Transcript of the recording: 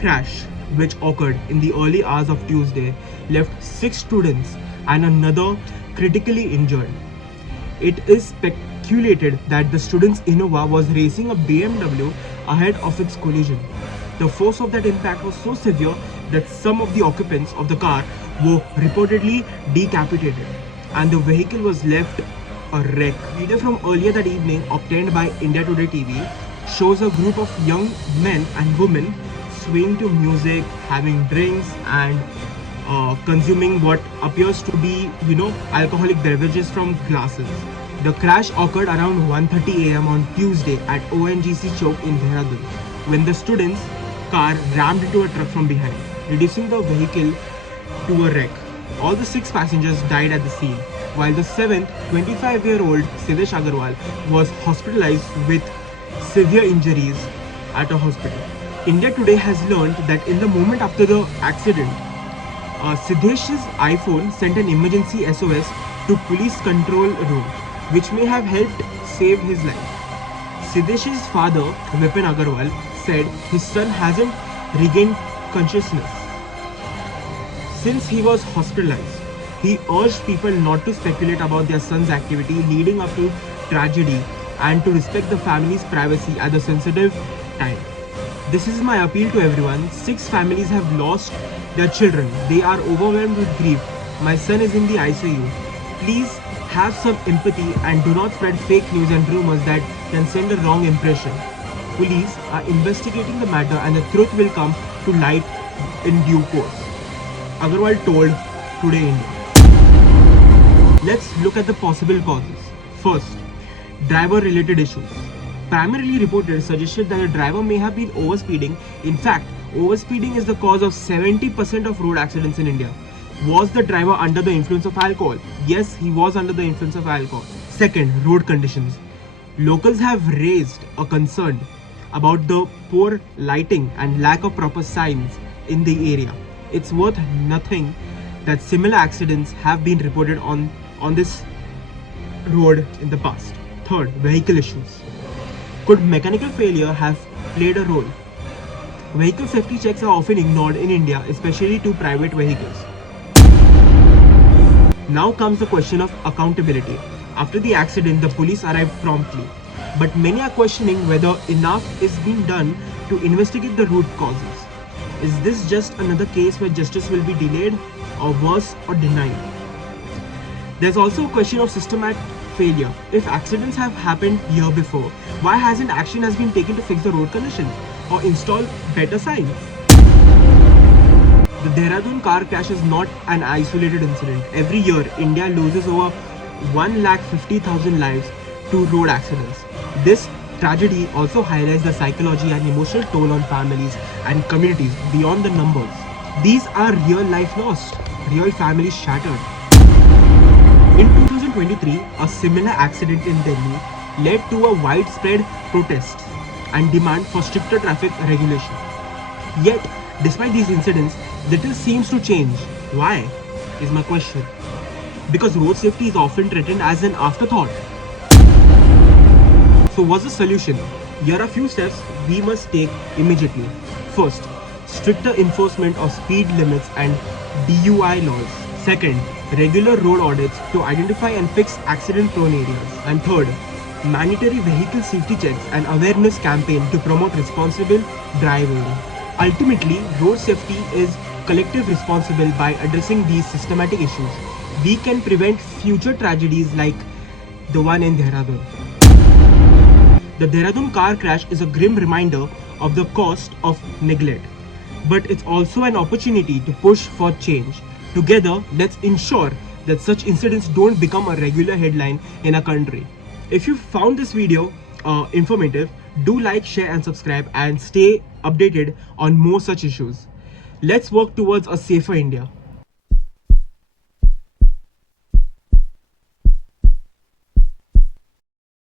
crash, which occurred in the early hours of Tuesday, left 6 students and another critically injured. It is speculated that the student's Innova was racing a BMW ahead of its collision. The force of that impact was so severe that some of the occupants of the car were reportedly decapitated, and the vehicle was left a wreck. Video from earlier that evening obtained by India Today TV shows a group of young men and women swaying to music, having drinks, and consuming what appears to be, alcoholic beverages from glasses. The crash occurred around 1:30 a.m. on Tuesday at ONGC Chowk in Dehradun, when the student's car rammed into a truck from behind, reducing the vehicle to a wreck. All the 6 passengers died at the scene, while the 7th, 25-year-old Siddesh Agarwal was hospitalized with severe injuries at a hospital. India Today has learned that in the moment after the accident, Siddesh's iPhone sent an emergency SOS to police control room, which may have helped save his life. Siddesh's father, Vipin Agarwal, said his son hasn't regained consciousness since he was hospitalized. He urged people not to speculate about their son's activity leading up to tragedy and to respect the family's privacy at the sensitive time. This is my appeal to everyone. 6 families have lost their children. They are overwhelmed with grief. My son is in the ICU. Please have some empathy and do not spread fake news and rumors that can send a wrong impression. Police are investigating the matter and the truth will come to light in due course, Agarwal told Today India. Let's look at the possible causes. First, driver-related issues. Primarily reported suggested that the driver may have been overspeeding. In fact, overspeeding is the cause of 70% of road accidents in India. Was the driver under the influence of alcohol? Yes, he was under the influence of alcohol. Second, road conditions. Locals have raised a concern about the poor lighting and lack of proper signs in the area. It's worth nothing that similar accidents have been reported on this road in the past. Third, vehicle issues. Could mechanical failure have played a role? Vehicle safety checks are often ignored in India, especially to private vehicles. Now comes the question of accountability. After the accident, the police arrived promptly, but many are questioning whether enough is being done to investigate the root causes. Is this just another case where justice will be delayed, or worse, or denied? There's also a question of systematic failure. If accidents have happened year before, why hasn't action has been taken to fix the road conditions or install better signs? The Dehradun car crash is not an isolated incident. Every year, India loses over 150,000 lives to road accidents. This tragedy also highlights the psychology and emotional toll on families and communities beyond the numbers. These are real life lost, real families shattered. In 2023, a similar accident in Delhi led to a widespread protest and demand for stricter traffic regulation. Yet, despite these incidents, little seems to change. Why, is my question. Because road safety is often treated as an afterthought. So what's the solution? Here are a few steps we must take immediately. First, stricter enforcement of speed limits and DUI laws. Second, regular road audits to identify and fix accident-prone areas. And third, mandatory vehicle safety checks and awareness campaign to promote responsible driving. Ultimately, road safety is collective responsibility. By addressing these systematic issues, we can prevent future tragedies like the one in Dehradun. The Dehradun car crash is a grim reminder of the cost of neglect, but it's also an opportunity to push for change. Together, let's ensure that such incidents don't become a regular headline in our country. If you found this video informative, do like, share and subscribe and stay updated on more such issues. Let's work towards a safer India.